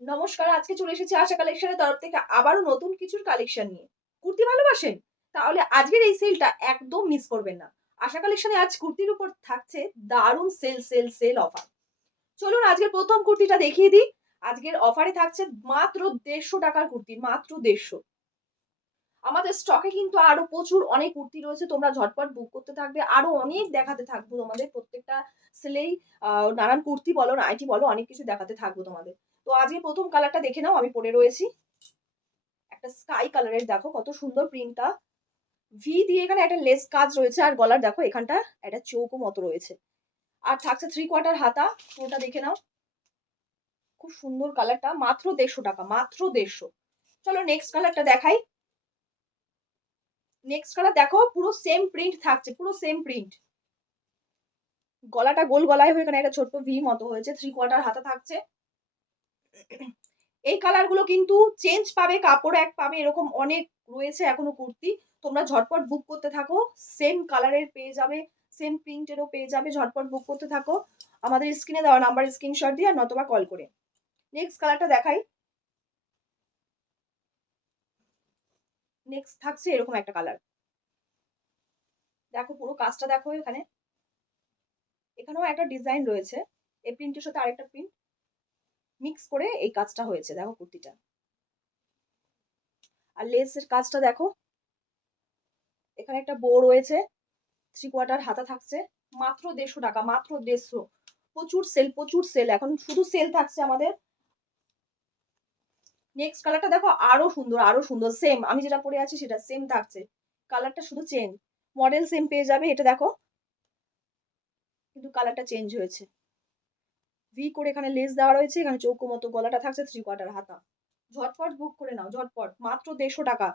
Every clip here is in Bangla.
নমস্কার, আজকে চলে এসেছি আশা কালেকশনের তরফ থেকে আবারও নতুন কিছুর কালেকশন নিয়ে। কুর্তি ভালোবাসেন? তাহলে আজকের এই সেলটা একদম মিস করবেন না। আশা কালেকশনে আজ কুর্তির উপর থাকছে দারুণ সেল অফার। চলুন আজকের ১ম কুর্তিটা দেখিয়ে দিই। আজকের অফারে থাকছে মাত্র ৳১৫০ কুর্তি, মাত্র ১৫০। আমাদের স্টকে কিন্তু আরো প্রচুর অনেক কুর্তি রয়েছে। তোমরা ঝটপট বুক করতে থাকবে। আরো অনেক দেখাতে থাকবো তোমাদের। প্রত্যেকটা সেলেই নানান কুর্তি বলো, নাইটি বলো অনেক কিছু দেখাতে থাকবো তোমাদের। তো আজকে ১ম কালারটা দেখে নাও, আমি পরে রয়েছি। একটা স্কাই কালারের দেখো কত সুন্দর প্রিন্টটা। ভি দিয়ে এখানে একটা লেস কাজ রয়েছে আর গলার দেখো এখানটা একটা চৌকো মতো রয়েছে। আর থাকছে 3/4 হাতা। পুরোটা দেখে নাও। খুব সুন্দর কালারটা। মাত্র ৳১৫০, মাত্র ১৫০। চলো নেক্সট কালারটা দেখাই। নেক্সট কালার দেখো পুরো সেম প্রিন্ট থাকছে, পুরো সেম প্রিন্ট। গলাটা গোল গলায় হয়ে এখানে একটা ছোট্ট ভি মতো হয়েছে। 3/4 হাতা থাকছে। এই কালার গুলো কিন্তু চেঞ্জ পাবে, কাপড় এক পাবে, এরকম অনেক রয়েছে এখনো কুর্তি। তোমরা ঝটপট বুক করতে থাকো। সেম কালারের পেয়ে যাবে, সেম প্রিন্টেরও পেয়ে যাবে। ঝটপট বুক করতে থাকো। আমাদের স্ক্রিনে দেওয়া নাম্বারে স্ক্রিনশট দিয়ে আর নতুবা কল করে। নেক্সট কালারটা দেখাই। নেক্সট থাকছে এরকম একটা কালার। দেখো পুরো কাজটা দেখো এখানে। এখানেও একটা ডিজাইন রয়েছে। এই প্রিন্টের সাথে আরেকটা প্রিন্ট মিক্স করে এই কাজটা হয়েছে। দেখো কুর্তিটা। আর লেসের কাজটা দেখো। এখানে একটা বো রয়েছে। 3/4 হাতা থাকছে। মাত্র ৳১৫০, মাত্র ১৫০। প্রচুর সেল, প্রচুর সেল। এখন শুধু সেল থাকছে আমাদের। নেক্সট কালারটা দেখো আরো সুন্দর, আরো সুন্দর। সেম আমি যেটা পরে আছি সেটা সেম থাকছে। কালারটা শুধু চেঞ্জ। মডেল সেম পেয়ে যাবে। এটা দেখো। কিন্তু কালারটা চেঞ্জ হয়েছে। ভি করে এখানে লেস দেওয়া রয়েছে। এখানে চৌকো মতো গলাটা থাকছে, 3/4 হাতা। ঝটপট বুক করে নাও, ঝটপট। মাত্র ৳১৫০।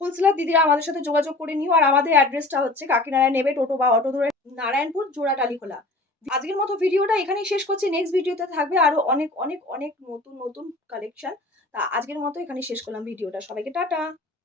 হোলসেলার দিদিরা আমাদের সাথে যোগাযোগ করে নিও। আর আমাদের অ্যাড্রেসটা হচ্ছে কাকিনাড়ায় নেবে টোটো বা অটো ধরে নারায়ণপুর জোড়াটালিখোলা। আজকের মতো ভিডিওটা এখানেই শেষ করছি। নেক্সট ভিডিওতে থাকবে আরো অনেক নতুন কালেকশন। তা আজকের মতো এখানেই শেষ করলাম ভিডিওটা। সবাইকে টাটা।